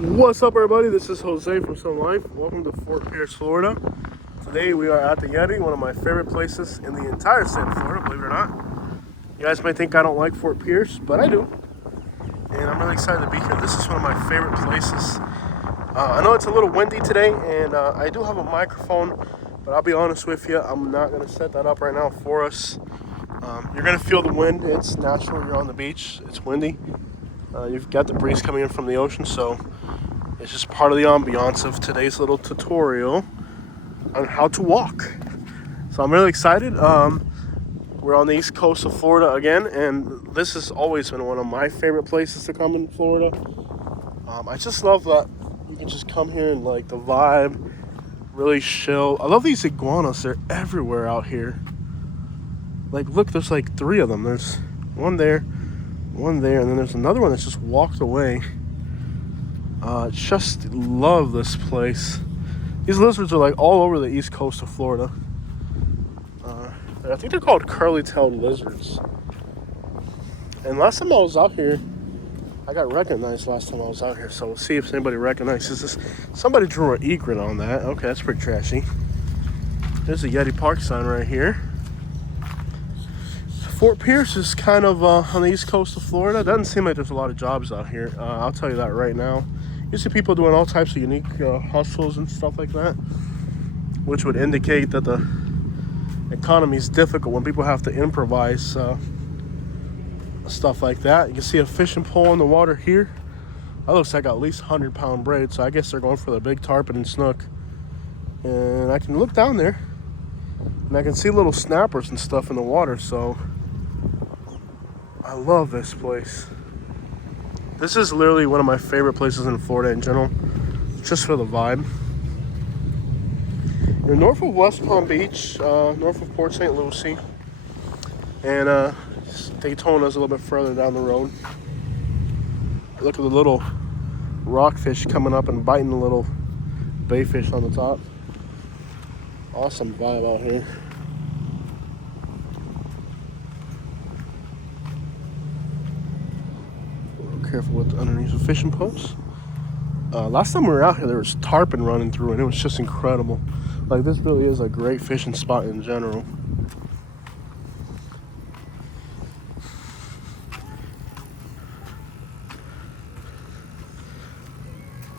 What's up, everybody? This is Jose from Sun Life. Welcome to Fort Pierce, Florida. Today we are at the Jetty, one of my favorite places in the entire state of Florida, believe it or not. You guys may think I don't like Fort Pierce, but I do. And I'm really excited to be here. This is one of my favorite places. I know it's a little windy today, and I do have a microphone, but I'll be honest with you, I'm not going to set that up right now for us. You're going to feel the wind. It's natural. You're on the beach. It's windy. You've got the breeze coming in from the ocean, so it's just part of the ambiance of today's little tutorial on how to walk. So I'm really excited. We're on the east coast of Florida again, and this has always been one of my favorite places to come in Florida. I just love that you can just come here and like the vibe, really chill. I love these iguanas. They're everywhere out here. Like, look, there's like 3 of them. There's one there, and then there's another one that's just walked away. Just love this place. These lizards are like all over the east coast of Florida. I think they're called curly-tailed lizards. And last time I was out here, I got recognized last time I was out here. So we'll see if anybody recognizes this. Somebody drew an egret on that. Okay, that's pretty trashy. There's a Jetty Park sign right here. Fort Pierce is kind of on the east coast of Florida. It doesn't seem like there's a lot of jobs out here. I'll tell you that right now. You see people doing all types of unique hustles and stuff like that, which would indicate that the economy is difficult when people have to improvise stuff like that. You can see a fishing pole in the water here. That looks like at least 100-pound braid, so I guess they're going for the big tarpon and snook. And I can look down there, and I can see little snappers and stuff in the water, so I love this place. This is literally one of my favorite places in Florida in general, just for the vibe. You're north of West Palm Beach, north of Port St. Lucie, and Daytona's a little bit further down the road. Look at the little rockfish coming up and biting the little bayfish on the top. Awesome vibe out here. Careful with underneath the fishing posts. Last time we were out here, there was tarpon running through, and it was just incredible. Like, this really is a great fishing spot in general.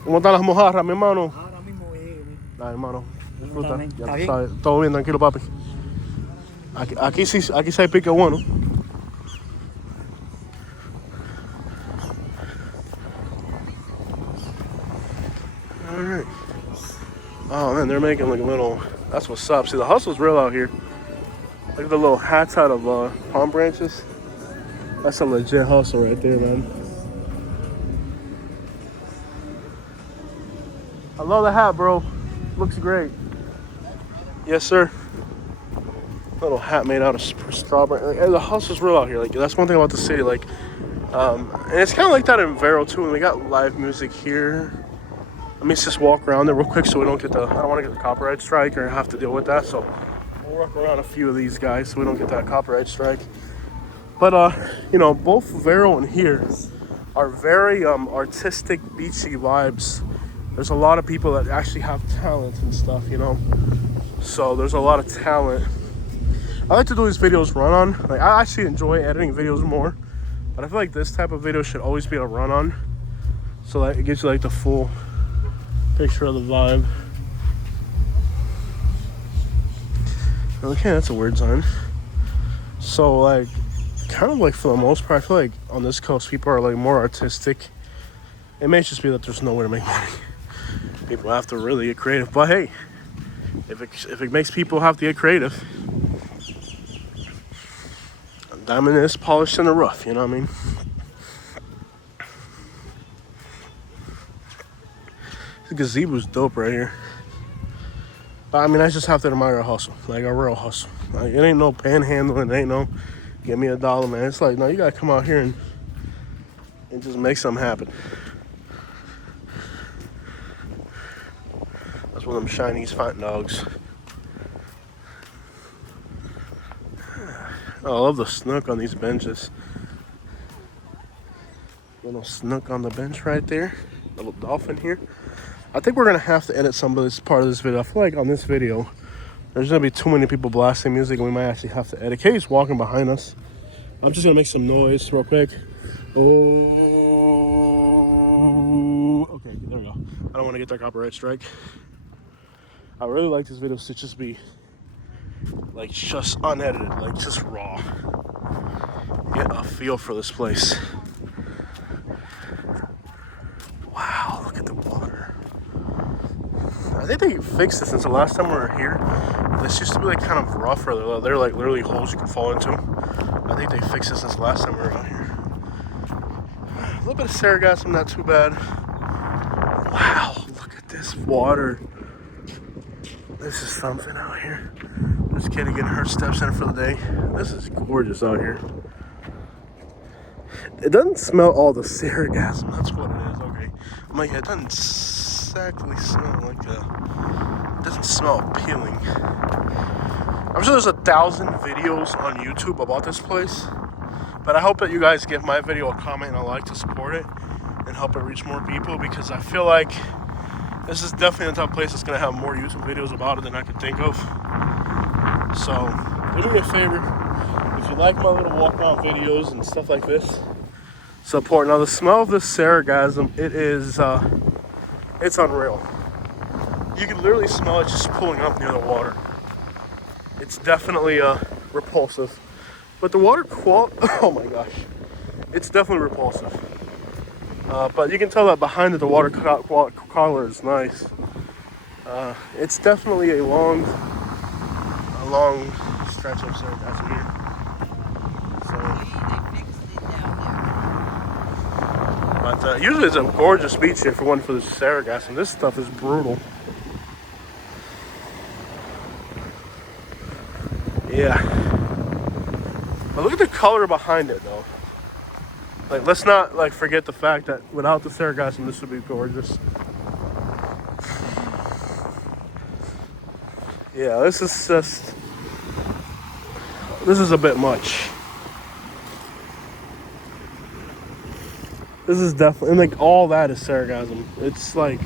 ¿Cómo están las mojarras, mi hermano? Ahora mismo Dale, hermano. Disfruta. También. Ya ¿Está tú bien? sabes. Todo bien, tranquilo, papi. Aquí sí hay pique bueno. Alright. Oh man, they're making like a little, that's what's up. See, the hustle's real out here. Look at the little hats out of palm branches. That's a legit hustle right there, man. I love the hat, bro. Looks great. Yes, sir. Little hat made out of strawberry. The hustle's real out here. Like, that's one thing about the city. Like, and it's kind of like that in Vero too. And we got live music here. Let me just walk around there real quick so we don't get I don't want to get the copyright strike or have to deal with that. So we'll walk around a few of these guys so we don't get that copyright strike. But, you know, both Vero and here are very artistic, beachy vibes. There's a lot of people that actually have talent and stuff, you know. So there's a lot of talent. I like to do these videos run on. Like, I actually enjoy editing videos more. But I feel like this type of video should always be a run on. So that it gives you like the full picture of the vibe. Okay, that's a weird sign. So like, kind of like for the most part, I feel like on this coast people are like more artistic. It may just be that there's no way to make money. People have to really get creative. But hey, if it makes people have to get creative, diamond is polished in the rough, you know what I mean? The gazebo's dope right here. But I mean, I just have to admire a hustle, like a real hustle. Like, it ain't no panhandling, it ain't no give me $1, man. It's like, no, you gotta come out here and just make something happen. That's one of them Chinese fighting dogs. Oh, I love the snook on these benches. Little snook on the bench right there. little dolphin here. I think we're gonna have to edit some of this part of this video. I feel like on this video, there's gonna be too many people blasting music, and we might actually have to edit. Katie's walking behind us. I'm just gonna make some noise real quick. Oh, okay, there we go. I don't want to get that copyright strike. I really like this video to just be like just unedited, like just raw. Get a feel for this place. Wow, look at the water. I think they fixed this since the last time we were here. This used to be like kind of rough, or they're like literally holes you can fall into. I think they fixed this since the last time we were out here. A little bit of sargassum, not too bad. Wow, look at this water. This is something out here. This Kitty getting her steps in for the day. This is gorgeous out here. It doesn't smell all the sargassum. That's what it is. Okay. I'm like, it doesn't exactly smell like a... It doesn't smell appealing. I'm sure there's 1,000 videos on YouTube about this place. But I hope that you guys give my video a comment and a like to support it and help it reach more people, because I feel like this is definitely the type of place that's going to have more YouTube videos about it than I could think of. So, do me a favor. If you like my little walk around videos and stuff like this, support. Now, the smell of this sargassum, it is, it's unreal. You can literally smell it just pulling up near the water. It's definitely repulsive. But the water quality, oh my gosh, it's definitely repulsive. But you can tell that behind it, the water color is nice. It's definitely a long stretch of sargassum here. So, but usually it's a gorgeous beach here for one for the sargassum. This stuff is brutal. Yeah. But look at the color behind it, though. Like, let's not like forget the fact that without the sargassum, this would be gorgeous. Yeah, this is a bit much. This is definitely, and like all that is sargassum. It's like,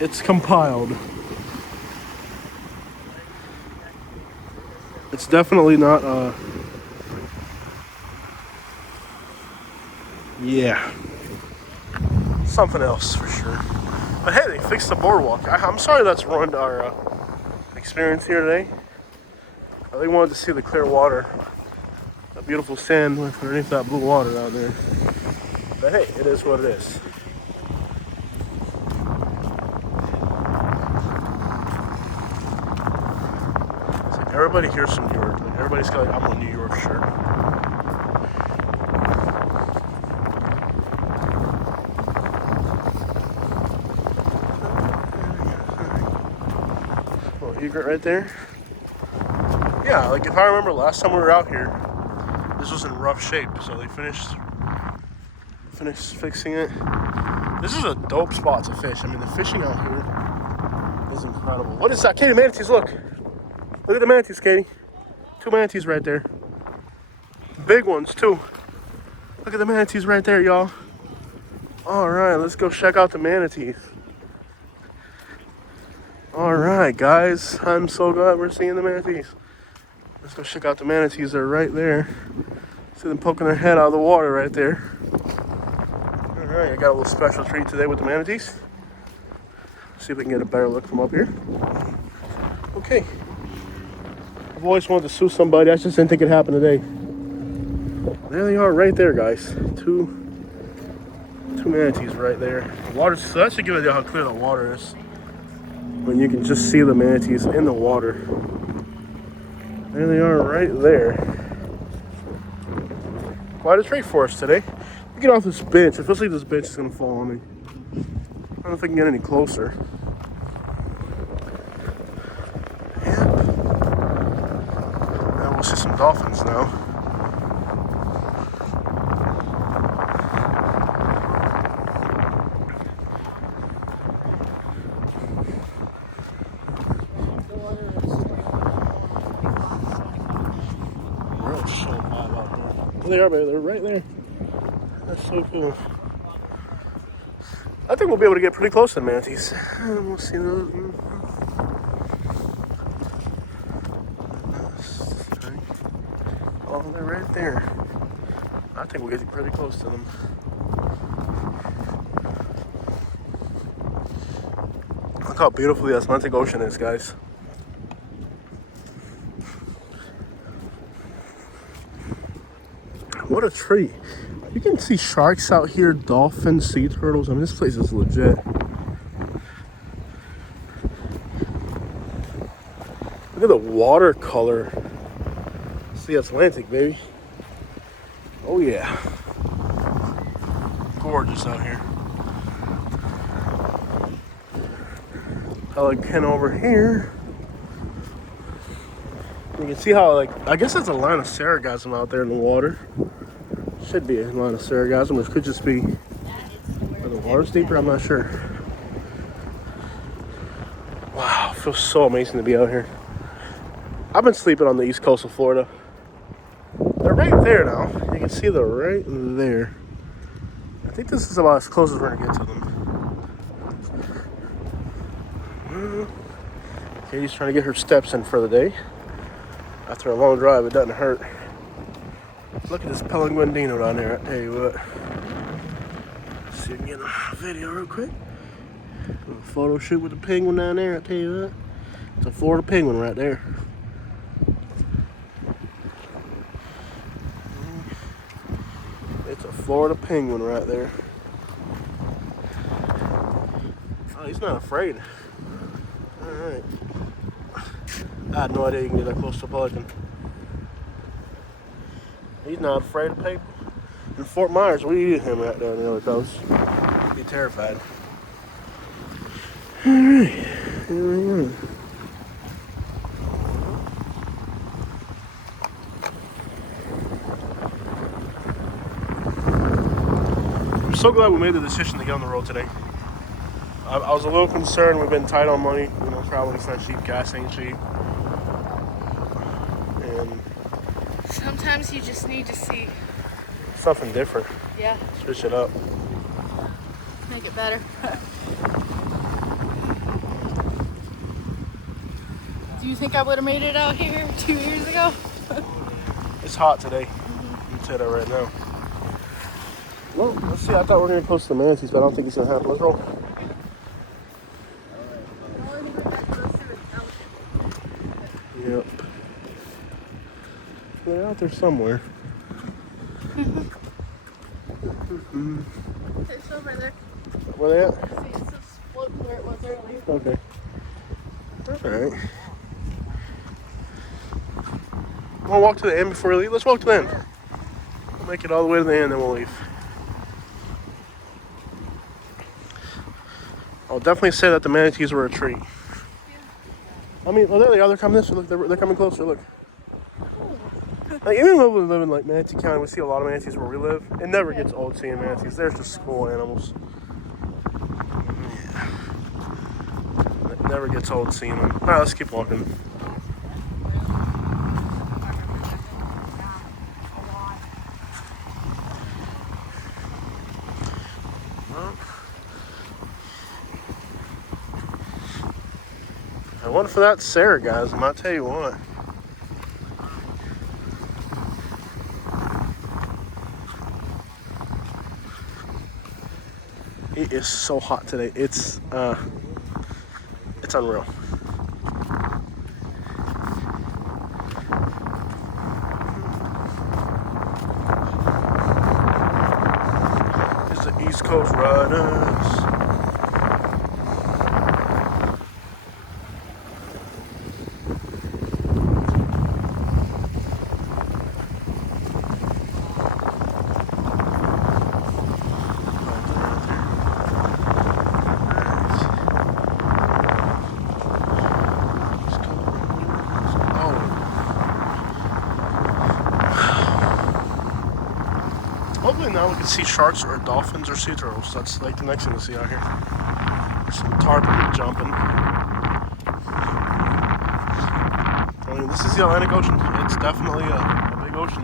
it's compiled. It's definitely not, yeah, something else for sure. But hey, they fixed the boardwalk. I'm sorry that's ruined our experience here today. I really wanted to see the clear water, the beautiful sand underneath that blue water out there. But hey, it is what it is. Everybody here's from New York. Like, everybody's got like, I'm a New York shirt. Little egret right there. Yeah, like if I remember last time we were out here, this was in rough shape. So they finished fixing it. This is a dope spot to fish. I mean, the fishing out here is incredible. What is that? Katie, manatees, look. Look at the manatees, Katie. 2 manatees right there. Big ones, too. Look at the manatees right there, y'all. All right, let's go check out the manatees. All right, guys. I'm so glad we're seeing the manatees. Let's go check out the manatees. They're right there. See them poking their head out of the water right there. All right, I got a little special treat today with the manatees. See if we can get a better look from up here. Okay. I've always wanted to sue somebody. I just didn't think it happened today. There they are right there, guys. Two manatees right there. The water, so that should give you how clear the water is. When you can just see the manatees in the water. There they are right there. Quite a treat for us today. We get off this bench. It feels like this bench is going to fall on me. I don't know if I can get any closer. See some dolphins now. Real so bad out there. There they are, baby. They're right there. That's so cool. I think we'll be able to get pretty close to the manatees. We'll see those. Oh, they're right there. I think we'll get pretty close to them. Look how beautiful the Atlantic Ocean is, guys. What a treat. You can see sharks out here, dolphins, sea turtles. I mean, this place is legit. Look at the watercolor. It's the Atlantic, baby. Oh, yeah. Gorgeous out here. Pelican over here. You can see how, like, I guess that's a line of sargassum out there in the water. Should be a line of sargassum, which could just be where the water's deeper. I'm not sure. Wow, it feels so amazing to be out here. I've been sleeping on the east coast of Florida. They're right there now. You can see they're right there. I think this is about as close as we're gonna get to them. Katie's trying to get her steps in for the day. After a long drive, it doesn't hurt. Look at this Pellegrino down there, I tell you what. Let's see if we can get a video real quick. A photo shoot with the penguin down there, I tell you what. It's a Florida penguin right there. It's a Florida penguin right there. Oh, he's not afraid. Alright. I had no idea you can get that close to a pelican. He's not afraid of people. In Fort Myers, we eat him right there on the other coast. He'd be terrified. Alright, here we go. I'm so glad we made the decision to get on the road today. I was a little concerned. We've been tight on money. You know, traveling's not cheap. Gas ain't cheap. And sometimes you just need to see something different. Yeah. Switch it up. Make it better. Do you think I would have made it out here 2 years ago? It's hot today. You can tell that right now. Well, let's see. I thought we were going to post the manatees, but I don't think it's going to happen. Let's roll. Yep. They're out there somewhere. It's over there. Where they at? See, it's just floating where it was earlier. Okay. Alright. Want to walk to the end before we leave? Let's walk to the end. We'll make it all the way to the end, then we'll leave. I'll definitely say that the manatees were a treat. I mean, well, there they are. They're coming this way. Look, they're coming closer. Look. Like, even though we live in like Manatee County, we see a lot of manatees where we live. It never gets old seeing manatees. They're just cool animals. Yeah. It never gets old seeing them. All right, let's keep walking. I went for that sargassum, I'll tell you what. It is so hot today. It's unreal. It's the East Coast Riders. Hopefully now we can see sharks or dolphins or sea turtles. That's like the next thing to see out here. There's some tarpon jumping. I mean, this is the Atlantic Ocean. It's definitely a big ocean.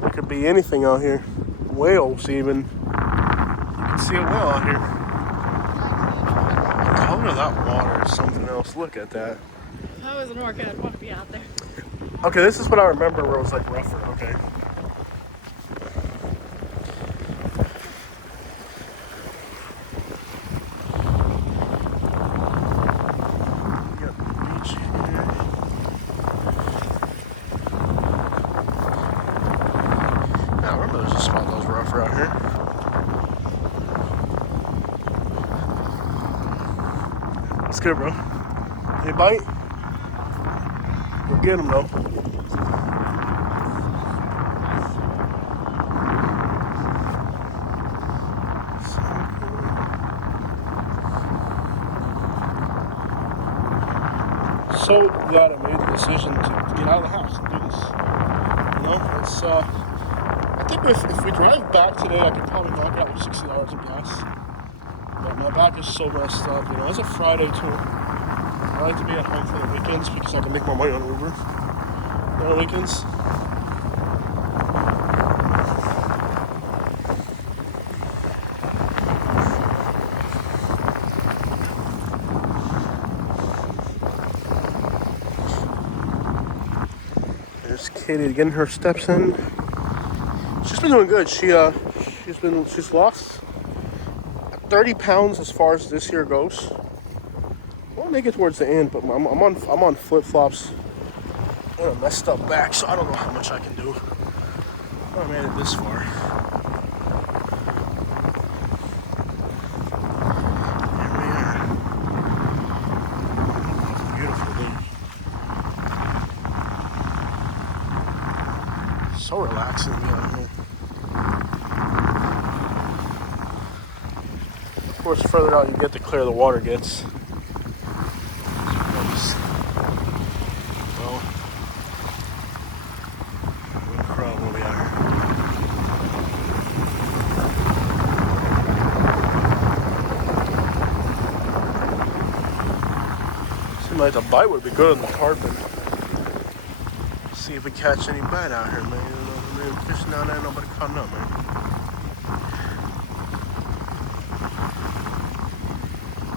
There could be anything out here. Whales even. You see it well out here. The color of that water is something else. Look at that. If I was an orca, I'd want to be out there. Okay, this is what I remember where it was like rougher. Okay. Got the beach here. Yeah, I remember there's a spot that was rougher out here. It's good, bro. Any bite? We'll get him though. So glad I made the decision to get out of the house and do this. You know, it's I think if we drive back today, I could probably knock out like $60 of gas. But my back is so messed up. You know, it's a Friday too. I like to be at home for the weekends because I can make more money on Uber on the weekends. There's Katie getting her steps in. She's been doing good. She's lost 30 pounds as far as this year goes. I want to make it towards the end, but I'm on flip flops and a messed up back, so I don't know how much I can do. I made it this far. Here we are. Beautiful day. So relaxing to be out here. Of course, the further out you get, the clearer the water gets. Well, incredible to be out here. Seems like the bite would be good on the tarpon. See if we catch any bite out here, man. You know, fishing down there, nobody caught up, man.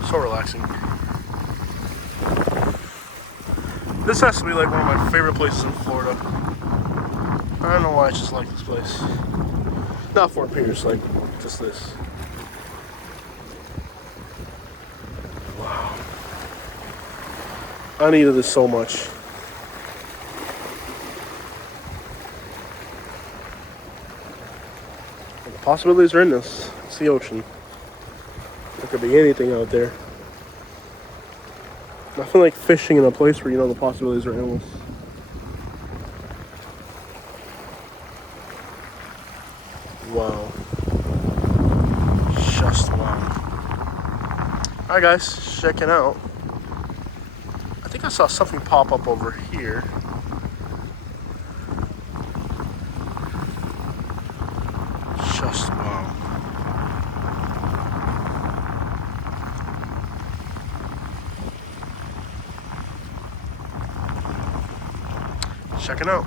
So relaxing. This has to be like one of my favorite places in Florida. I don't know why I just like this place. Not Fort Pierce, like just this. Wow. I needed this so much. And the possibilities are endless. It's the ocean. There could be anything out there. I feel like fishing in a place where you know the possibilities are endless. Wow. Just wow. Alright guys, checking out. I think I saw something pop up over here. Just wow. Checking out.